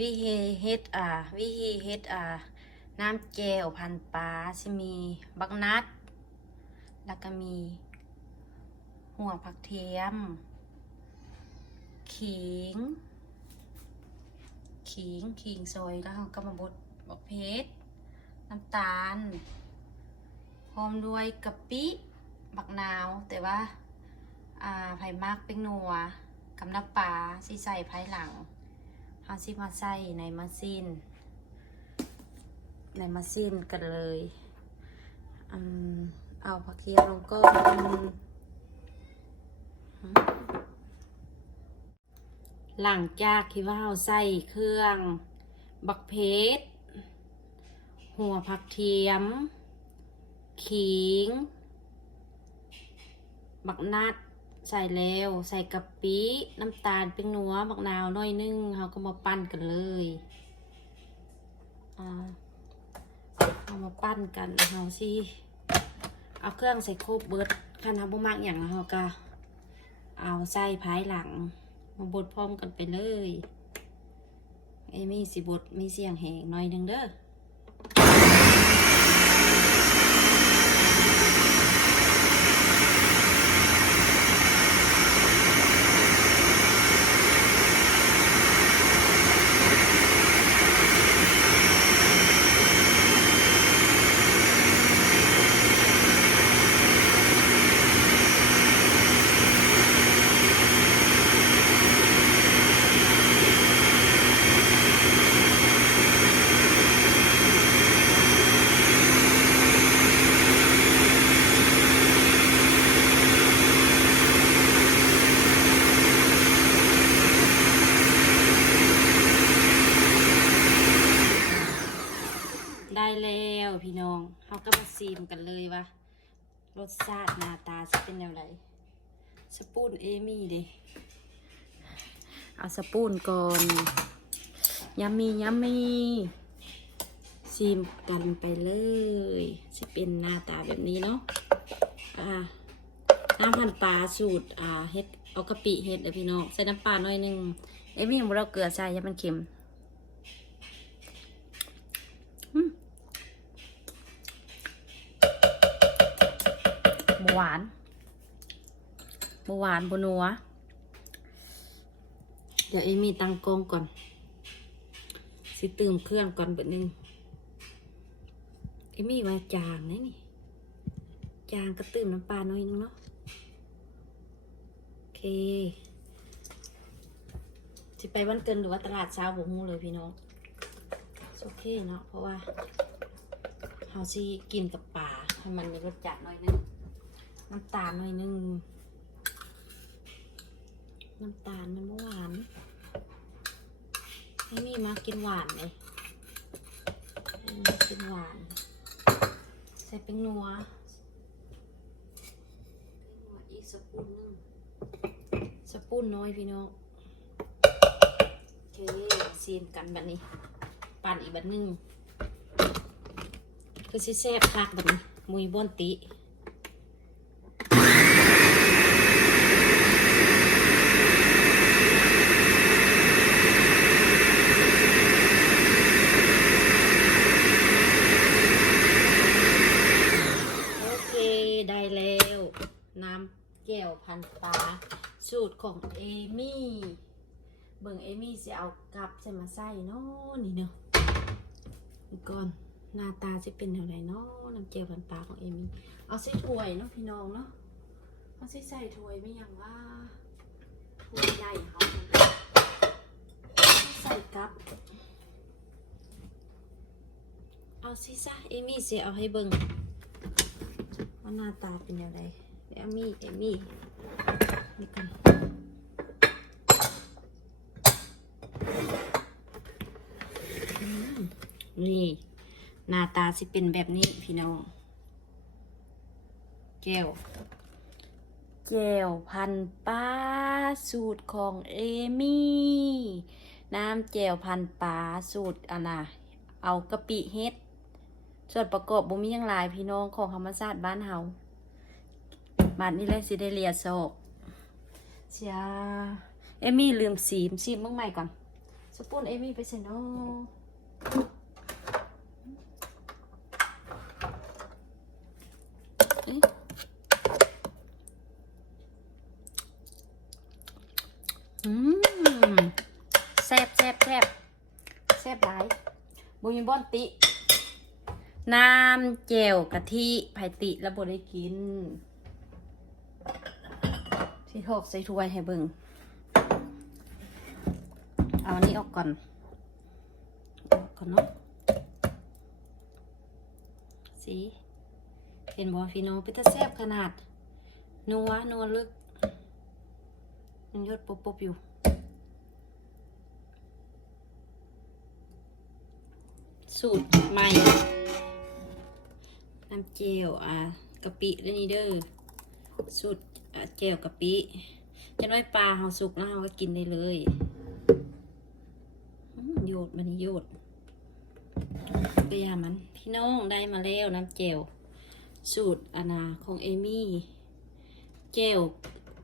วิธีเฮ็ดวิธีเฮ็ดน้ำแจ่วพันปลาสิมีบักนัดแล้วก็มีหัวผักเทียมขิงซอยแล้วเราก็มาบดบักเพชรน้ำตาลพร้อมด้วยกะปิบักนาวแต่ว่าไผ่มากเป็นนัวกับน้ำปลาสิใส่ภายหลังเอาสิมาใส่ในมาซินกันเลยเอาผักเทียมลงก็หลังจากที่ว่าเราใส่เครื่องบักเพชรหัวผักเทียมขิงบักนัดใส่แล้วใส่กะปิน้ำตาลเป็นนัวบักนาวน้อยนึงเราก็มาปั้นกันเลยเอามาปั้นกันเราสิเอาเครื่องใส่ครบเบิดคันทำบ่มากอย่างเราก็เอาใส่ภายหลังมาบดพร้อมกันไปเลยมีสิบดมีเสียงแหงหน่อยนึงเด้อได้แล้วพี่น้องเขาก็มาซีมกันเลยว่ารสชาติหน้าตาจะเป็นอย่างไรสปูนเอมี่ดิเอาสปูนก่อนยัมมี่ซีมกันไปเลยจะเป็นหน้าตาแบบนี้เนาะน้ำพันปลาสูตรเฮ็ดเอากะปิเฮ็ดเลยพี่น้องใส่น้ำปลาหน่อยนึงเอมี่เราเกลือใส่ให้มันเค็มหวานบนัวเดี๋ยวเอมี่ตั้งกล้องก่อนสิเติมเครื่องก่อนแบบนึงเอมี่ว่าจางนะนี่จางก็เติมน้ำปลาหน่อยนึงเนาะโอเคจะไปวันเกินหรือว่าตลาดเช้าบุกมูเลยพี่น้องโอเคเนาะเพราะว่าเราสิกินกับปลาให้มันมีรสจัดหน่อยนึงน้ำตาลหน่อยนึงน้ำตาลมันหวานให้มีมากินหวานเลยมากินหวานใส่เป็นนัวอีกสปูนนึงสปูนน้อยพี่น้องโอเคซีนกันแบบนี้ปั่นอีกแบบนึงคือสิแซ่บคักแบบนี้มุยบนติได้แล้วน้ำแก้วพันปลาสูตรของเอมี่เบิ่งเอมี่จะเอากลับใส่มาใส่เนาะนี่เนาะก่อนหน้าตาจะเป็นอะไรเนาะน้ำแก้วพันปลาของเอมี่เอาใส่ถ้วยเนาะพี่น้องเนาะเอาใส่ถ้วยไม่อย่างว่าถ้วยใหญ่เขาใส่กลับเอาสิซะเอมี่จะเอาให้เบิ่งว่าหน้าตาเป็นอย่างไรเอมี่นี่กันนี่หน้าตาสิเป็นแบบนี้พี่น้องแก้วพันปลาสูตรของเอมี่น้ำแจ่วพันปลาสูตรเอากะปิเฮ็ดส่วนประกอบบ่มีอย่างหลายพี่น้องของธรรมชาติบ้านเฮาบ้านนี้แหละสิได้เลียโซกเสียเอมี่ลืมซีมเมื่อใหม่ก่อน สปูนเอมี่ไปใส่เนาะแซ่บแซ่บแซ่บแซ่บหลายบุญบอนติน้ำแจ่วกะทิไผ่ติแล้วบ่ได้กินที่ทอกใส่ถ้วยให้เบิ่งเอาอันนี้ออกก่อนเนาะสิเห็นบ่พี่น้องเป็นตาแซ่บขนาดนัวลึกยังยดปบอยู่สูตรใหม่น้ำเจลกะปิด้วยนี่เด้อสูตรเจลกะปิจะน้อยปลาเฮาสุกแล้วเฮาก็กินได้เลยโยดมันโยดไปยามันพี่น้องได้มาแล้วน้ำเจลสูตรของเอมี่เจล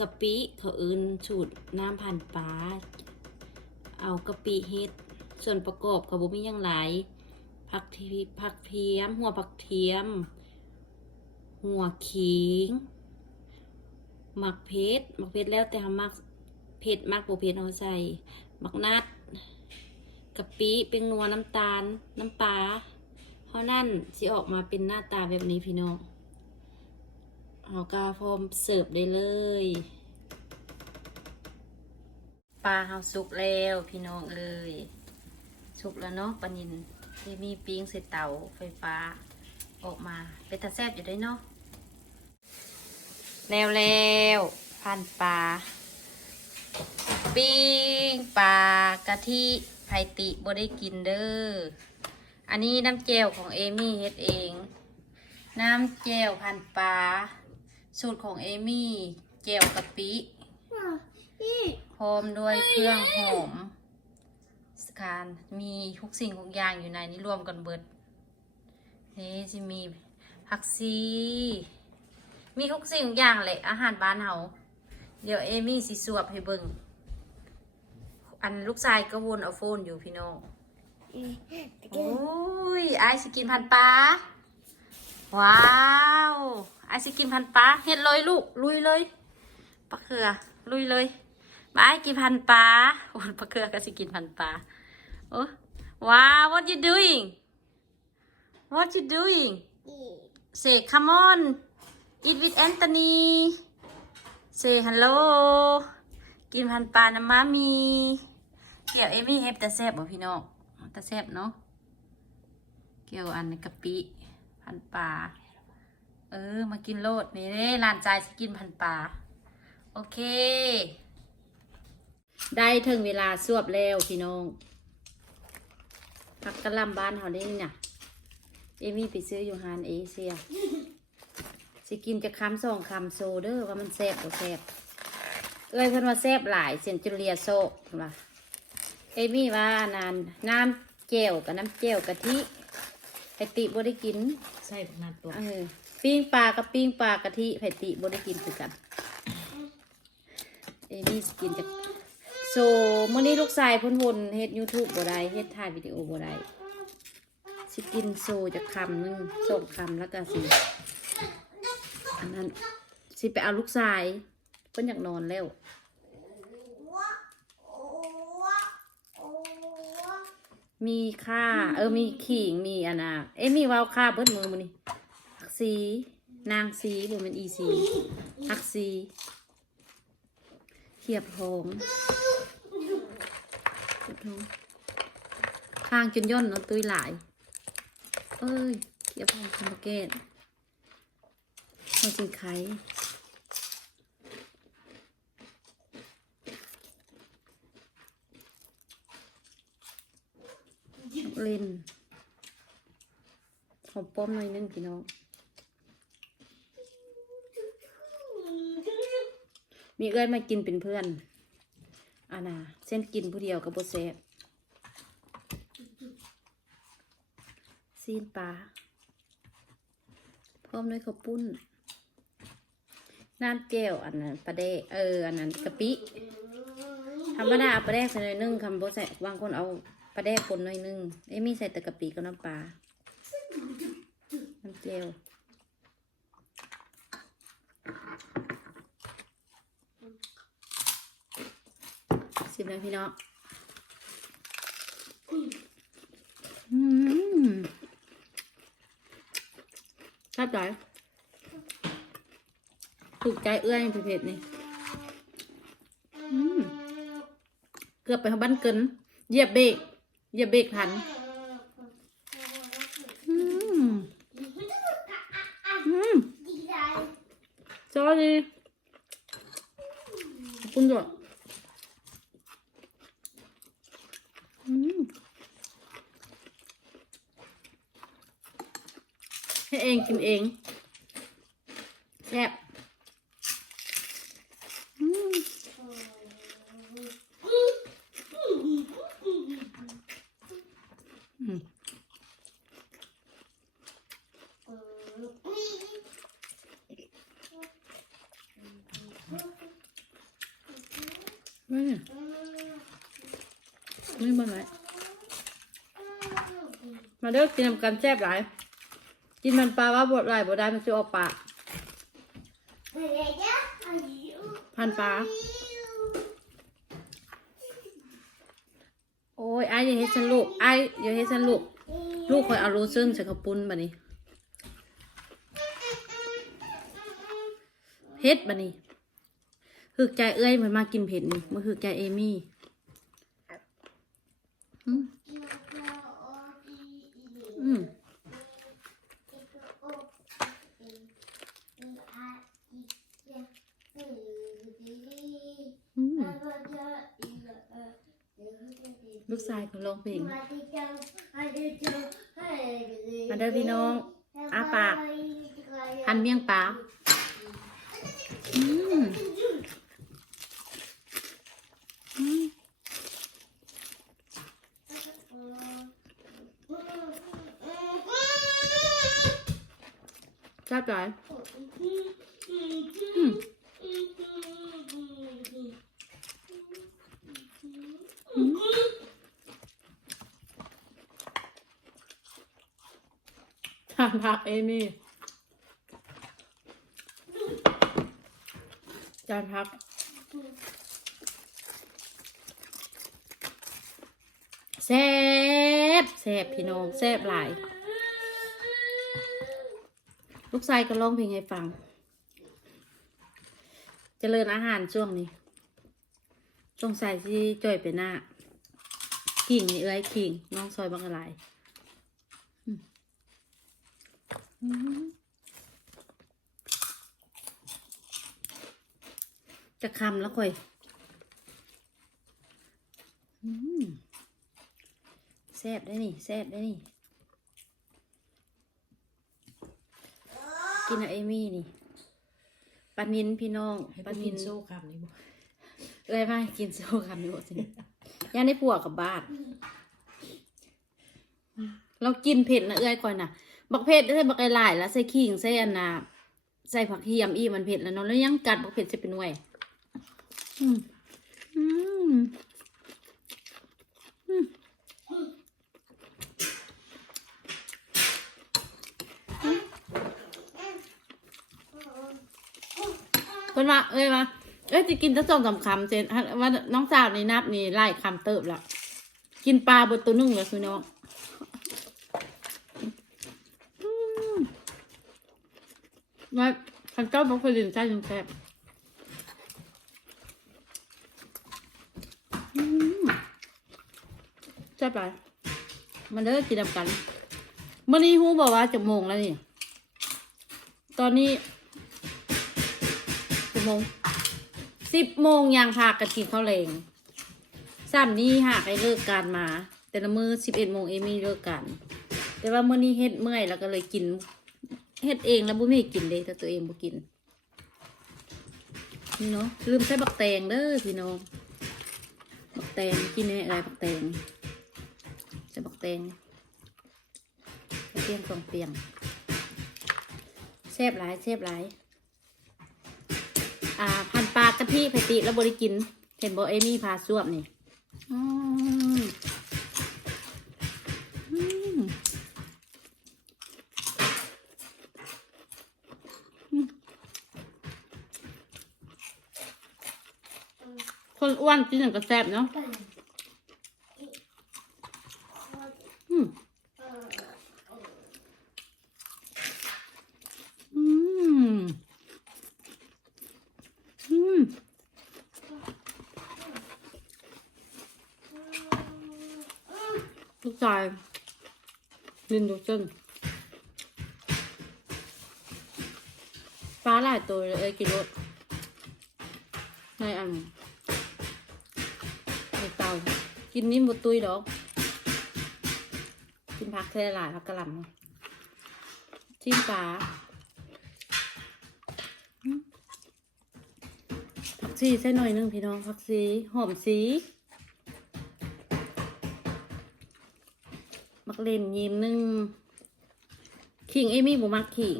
กะปิเขาสูตรน้ำพันปลาเอากะปิเฮ็ดส่วนประกอบกับบุมีอย่างไรผักเทียมหัวผักเทียมหัวขิงหมักเพชรแล้วแต่ทำมักเผ็ดมักโบเผ็ดเอาใส่หมักนัดกะปิเป็นนัวน้ำตาลน้ำปลาเพราะนั่นสิออกมาเป็นหน้าตาแบบนี้พี่น้องเอากาพร้อมเสิร์ฟได้เลยปลาเฮาสุกแล้วพี่น้องเอ้ยสุกแล้วเนาะปลานิลที่มีปิ้งใส่เตาไฟฟ้าออกมาเป็นตาแซ่บอยู่ด้วยเนาะแล้วพันปลาปิ้งปลากะทิไผ่ติบ่ได้กินเด้ออันนี้น้ำแจ่วของเอมี่เฮ็ดเองน้ำแจ่วพันปลาสูตรของเอมี่แจ่วกะปิพร้อมด้วยเครื่องหอมการมีทุกสิ่งทุกอย่างอยู่ในนี้รวมกันเบิดนี่จะมีผักชีมีทุกสิ่งทุกอย่างเลยอาหารบ้านเฮาเดี๋ยวเอมี่สิสวบให้เบิ่งอันลูกชายก็วนเอาโฟนอยู่พี่น้องโอ้ยไอสิกินพันปลาว้าวไอสิกินพันปลาเฮ็ดเลยลูกลุยเลยปลาเขือลุยเลยมาไอกินพันปลาวันปลาเขือก็สิกินพันปลาโอ้ว้าว what you doing say come on eat with Anthony say hello กินพันปลานะมามีเกี่ยวเอมี่เฮฟแต่แซ่บบ่พี่น้องแต่แซ่บเนาะเกี่ยวอันกะปิพันปลามากินโลดนี่เด้ร้านใจสิกินพันปลาโอเคได้ถึงเวลาสวบแล้วพี่น้องผักกะหล่ำบ้านเขาได้นี่น่ะเอมี่ไปซื้ออยู่ฮานเอเชียสิกินจะคำ2 คำโซเดอร์ว่ามันแซ่บบ่แซ่บเพิ่นว่าแซ่บหลายเสียนจุเลียโซว่าเอมี่ว่านานน้ำแจ่วกับน้ำแจ่วกะทิไผ่ติบ่ได้กินใส่ขนาดตัวปิ้งปลากับปิ้งปลากะทิไผ่ติบ่ได้กินคือกันเอมี่สกินจากโซมื้อนี้ลูกชายพ้นวนเฮ็ด YouTube บ่ได้เฮ็ดถ่ายวิดีโอบ่ได้สิกินโซจากคำนึง2 คำแล้วก็สิอันนั้นสิไปเอาลูกชายเพิ่นอยากนอนแล้วมีข้ามีขิงมีมีวาวข้าเบิดมือมื้อนี้ผักซีนางซีบ่แม่นอีซีผักซีเขียบหอมข้างจนย่นเนาะตุ้ยหลายเขียบหอมคาราเกตเอาจริงไข่เล่นหอมป้อมหน่อยนึงพี่น้องมีมากินเป็นเพื่อนเส้นกินผู้เดียวกับโบเซฟซีนปลาพร้อมด้วยข้าวปุ้นน้ำแจ่วอันนั้นปลาเดอันนั้นกะปิ ธรรมดาเอาปลาแดกใส่หน่อยนึงคำโบใส่บางคนเอาปลาแดกคนหน่อยนึงมีใส่แต่กะปิกับน้ำปลาน้ำเจลสิบเลยพี่น้องชอบใจถูกใจเอื้อยเผ็ดๆนี่เกือบไปบ้านเกินเหยียบเบรกทันจอดีคุณด้วยให้เองกินเองแซ่บไม่มาไหนมาเด้อกินกันแซ่บหลายกินมันปลาว่าบดหลายบดได้มันจะออกปากพันปลาโอ้ยไอ้อย่าเฮ็ดฉันลูกไอ้อย่าเฮ็ดฉันลูกลูกคอยเอาโรเซนใส่กระปุ้นบัดนี้เฮ็ดบัดนี้ฮึกใจเอ้ยมันมากินเผ็ดนี่มันฮึกใจเอมี่ลูกชายของร้องเพลงมาเด้อพี่น้องอาปากหั่นเมี่ยงปลาชอบใจทานผักเอมี่จานผักแซ่บพี่น้องแซ่บหลายลูกชายก็ร้องเพลงให้ฟังเจริญอาหารช่วงนี้สงสัยที่จ่อยไปหน้าขิงนี่เอ้ยขิงน้องซอยบังอะไรจะคำแล้วค่อยแซ่บได้นี่แซ่บได้นี่กินอะเอมี่นี่ปลานินพี่น้องปลานินโซ่คำนี่บ่เลยไปกินโซ่คำนี้หมดสิย่างได้ผัวกับบาทเรากินเผ็ดนะเอ้ยก่อนนะบักเผ็ดใส่บักไก่หลายแล้วใส่ขิงใส่อันนาใส่ผักเทียมอีมันเผ็ดแล้วเนาะแล้วยังกัดบักเผ็ดจะเป็นหน่วยคนว่าเอ้ยจะกินจะส่งคำเจนว่าน้องสาวนี่นับนี่ไล่คำเติบแล้วกินปลาบนตัวนุ่งเลยคือน้องมาขันเจ้าบอกคนอื่นใช่ยังแซ่บแซ่บไปมันเด้อกินกันเมื่อนี้ฮู้บอกว่าจะโมงแล้วนี่ตอนนี้10 โมงยังพากันกินข้าวแรง3นี้หากไอ้เลิกการมาแต่ละมื้อ11 โมงเอมี่เลิกกันแต่ว่ามื้อนี้เฮ็ดเมื่อยแล้วก็เลยกินเฮ็ดเองแล้วบ่มีกินเลยแต่ตัวเองบ่กินนี่เนาะลืมใส่บักแตงเด้อพี่น้องบักแตงกินได้อะไรบักแตงใส่บักแตงเปียงสองเปียงแซ่บหลายพันปลากะทิไผติแล้วบ่ได้กินแถ ห็นบอกเอมี่พาสวบนี่อืมอืมคนอ้วนกินอย่างกระแซบเนาะอืมอืมอืมลูกชายลินดูเส้นปลาหลายตัวเลยกินรสในอันในเตากินนี่หมดตุยดอกกินผักแค่หลายผักกะหล่ำจิ้มปลาผักชีใส่หน่อยนึงพี่น้องผักชีหอมสีมักเล่นยิ้มนึงขิงเอมี่บ่มักขิง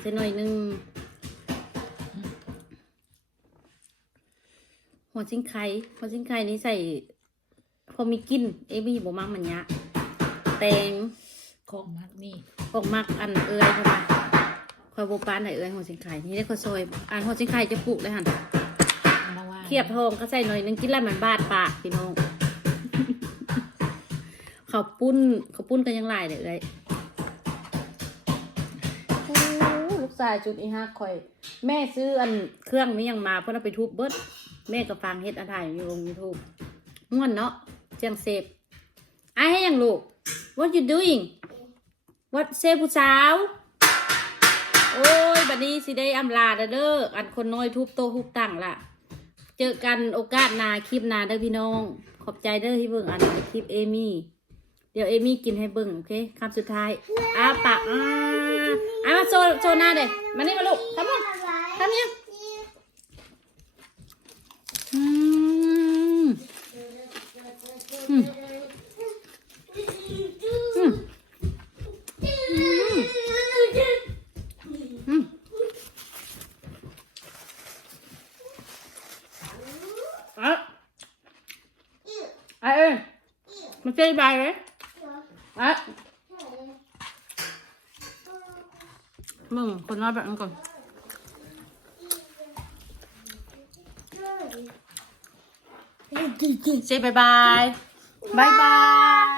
ใส่หน่อยนึงหัวชิ้นไข่นี่ใส่พอมีกินเอมี่บ่มักมันยะแตงของมักนี่ของมักอันเอ้ยเข้ามาคอยโบปานไหนเอ้ยหัวชิ้นไข่นี่ได้ข้าวซอยอันหัวชิ้นไข่จะปลูกเลยหันเขียบทองก็ใส่หน่อยนึงกินแล้วมันบาดปากพี่น้องเขาปุ้นกันยังหลายเลยลูกชายจุดอีฮักคอยแม่ซื้ออันเครื่องนี้ยังมาเพื่อเอาไปทุบเบิดแม่กับฟังเฮ็ดอะไรอยู่ลง YouTube ม่วนเนาะเจียงเซฟไอ้ให้ยังลูก What you doing What เซฟผู้สาวโอ้ยบัดนี้สิได้อำลาเด้ออันคนน้อยทุบโตทุบตั้งล่ะเจอกันโอกาสหน้าคลิปหน้าเด้อพี่น้องขอบใจเด้อที่เบิ่งอันคลิปเอมี่เดี๋ยวเอมี่กินให้เบิ่งโอเคคำสุดท้ายปากมาโซหน้าเด้มานี่มาลูกทำยังอืมมันเจ๊ใบไหมมึงคนน้อยแบบนั้นก่อนเจ๊บายบาย